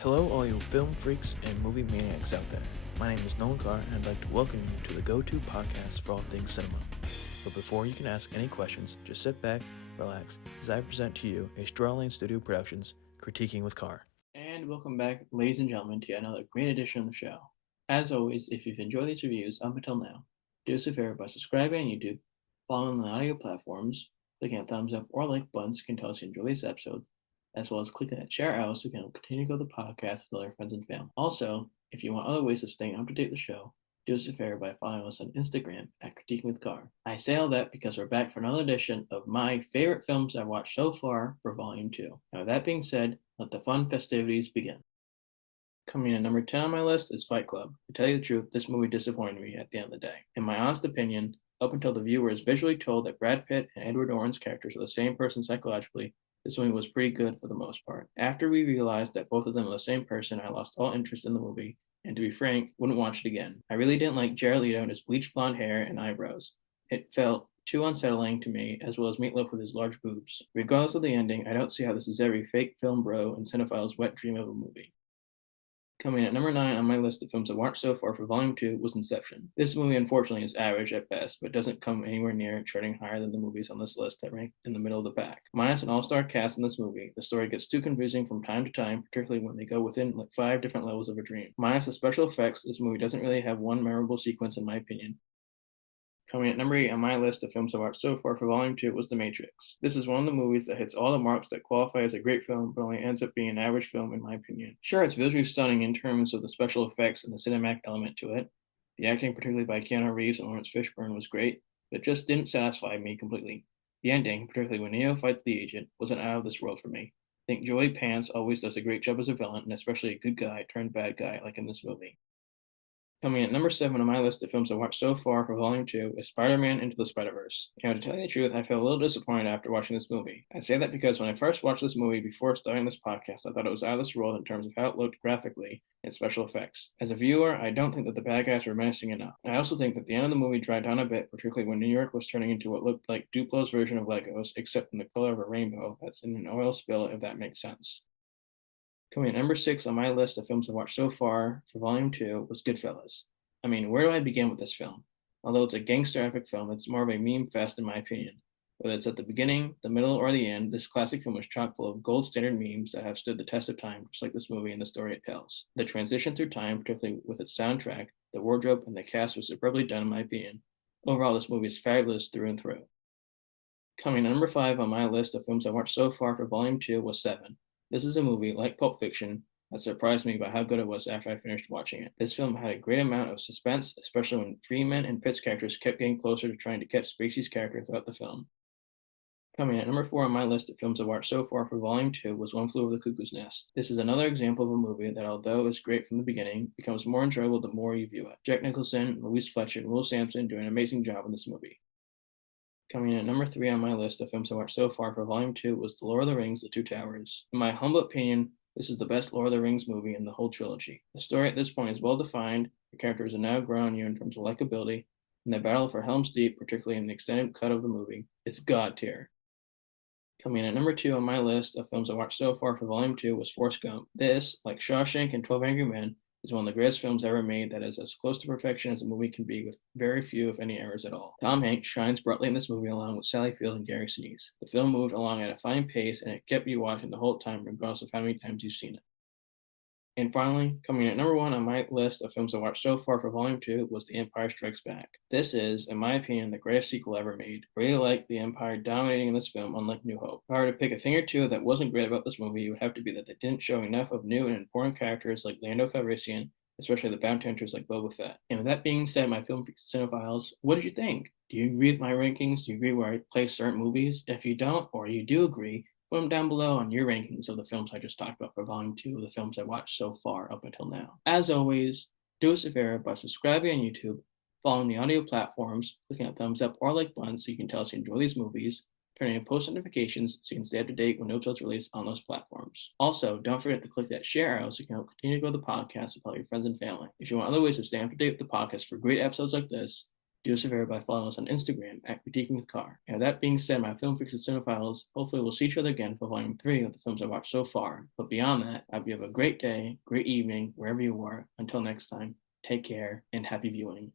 Hello, all you film freaks and movie maniacs out there. My name is Nolan Carr, and I'd like to welcome you to the go-to podcast for all things cinema. But before you can ask any questions, just sit back, relax, as I present to you a Strawlane Studio Productions Critiquing with Carr. And welcome back, ladies and gentlemen, to another great edition of the show. As always, if you've enjoyed these reviews up until now, do us a favor by subscribing on YouTube, following the audio platforms, clicking a thumbs up or like buttons can tell us you enjoy these episodes, as well as clicking that share out so we can continue to grow the podcast with other friends and family. Also, if you want other ways of staying up to date with the show, do us a favor by following us on Instagram at Critiquing with Carr. I say all that because we're back for another edition of my favorite films I've watched so far for Volume 2. Now, with that being said, let the fun festivities begin. Coming in at number 10 on my list is Fight Club. To tell you the truth, this movie disappointed me at the end of the day. In my honest opinion, up until the viewer is visually told that Brad Pitt and Edward Norton's characters are the same person psychologically, this movie was pretty good for the most part. After we realized that both of them are the same person, I lost all interest in the movie, and to be frank, wouldn't watch it again. I really didn't like Jared Leto and his bleached blonde hair and eyebrows. It felt too unsettling to me, as well as Meatloaf with his large boobs. Regardless of the ending, I don't see how this is every fake film bro and cinephile's wet dream of a movie. Coming at number 9 on my list of films I've watched so far for Volume 2 was Inception. This movie unfortunately is average at best, but doesn't come anywhere near charting higher than the movies on this list that rank in the middle of the pack. Minus an all-star cast in this movie, the story gets too confusing from time to time, particularly when they go within like 5 different levels of a dream. Minus the special effects, this movie doesn't really have one memorable sequence in my opinion. Coming at number 8 on my list of films I've watched so far for Volume 2 was The Matrix. This is one of the movies that hits all the marks that qualify as a great film, but only ends up being an average film in my opinion. Sure, it's visually stunning in terms of the special effects and the cinematic element to it. The acting, particularly by Keanu Reeves and Lawrence Fishburne, was great, but it just didn't satisfy me completely. The ending, particularly when Neo fights the agent, wasn't out of this world for me. I think Joey Pants always does a great job as a villain, and especially a good guy turned bad guy like in this movie. Coming at number 7 on my list of films I watched so far for Volume 2 is Spider-Man Into the Spider-Verse. Now, to tell you the truth, I felt a little disappointed after watching this movie. I say that because when I first watched this movie before starting this podcast, I thought it was out of this world in terms of how it looked graphically and special effects. As a viewer, I don't think that the bad guys were menacing enough. I also think that the end of the movie dried down a bit, particularly when New York was turning into what looked like Duplo's version of Legos, except in the color of a rainbow that's in an oil spill, if that makes sense. Coming at number 6 on my list of films I've watched so far for Volume 2 was Goodfellas. I mean, where do I begin with this film? Although it's a gangster epic film, it's more of a meme fest in my opinion. Whether it's at the beginning, the middle, or the end, this classic film is chock full of gold standard memes that have stood the test of time, just like this movie and the story it tells. The transition through time, particularly with its soundtrack, the wardrobe, and the cast was superbly done in my opinion. Overall, this movie is fabulous through and through. Coming at number 5 on my list of films I watched so far for Volume 2 was Seven. This is a movie, like Pulp Fiction, that surprised me by how good it was after I finished watching it. This film had a great amount of suspense, especially when Freeman and Pitt's characters kept getting closer to trying to catch Spacey's character throughout the film. Coming at number 4 on my list of films I've watched so far for Volume 2 was One Flew Over the Cuckoo's Nest. This is another example of a movie that, although is great from the beginning, becomes more enjoyable the more you view it. Jack Nicholson, Louise Fletcher, and Will Sampson do an amazing job in this movie. Coming in at number 3 on my list of films I watched so far for Volume 2 was The Lord of the Rings, The Two Towers. In my humble opinion, this is the best Lord of the Rings movie in the whole trilogy. The story at this point is well defined, the characters are now grown you in terms of likability, and the battle for Helm's Deep, particularly in the extended cut of the movie, is god tier. Coming in at number 2 on my list of films I watched so far for Volume 2 was Forrest Gump. This, like Shawshank and 12 Angry Men, is one of the greatest films ever made that is as close to perfection as a movie can be with very few, if any, errors at all. Tom Hanks shines brightly in this movie along with Sally Field and Gary Sinise. The film moved along at a fine pace and it kept you watching the whole time regardless of how many times you've seen it. And finally, coming in at number 1 on my list of films I watched so far for Volume 2 was The Empire Strikes Back. This is, in my opinion, the greatest sequel ever made. I really like the Empire dominating in this film, unlike New Hope. If I were to pick a thing or two that wasn't great about this movie, it would have to be that they didn't show enough of new and important characters like Lando Calrissian, especially the bounty hunters like Boba Fett. And with that being said, my film cinephiles, what did you think? Do you agree with my rankings? Do you agree where I place certain movies? If you don't, or you do agree, put them down below on your rankings of the films I just talked about for Volume 2 of the films I watched so far up until now. As always, do us a favor by subscribing on YouTube, following the audio platforms, clicking a thumbs up or like button so you can tell us you enjoy these movies, turning on post notifications so you can stay up to date when new episodes release on those platforms. Also, don't forget to click that share arrow so you can help continue to grow the podcast with all your friends and family. If you want other ways to stay up to date with the podcast for great episodes like this, Do us a favor by following us on Instagram at Critiquing with Carr. And that being said, my film freaks and cinephiles, hopefully we'll see each other again for volume 3 of the films I've watched so far. But beyond that, I hope you have a great day, great evening, wherever you are. Until next time, take care and happy viewing.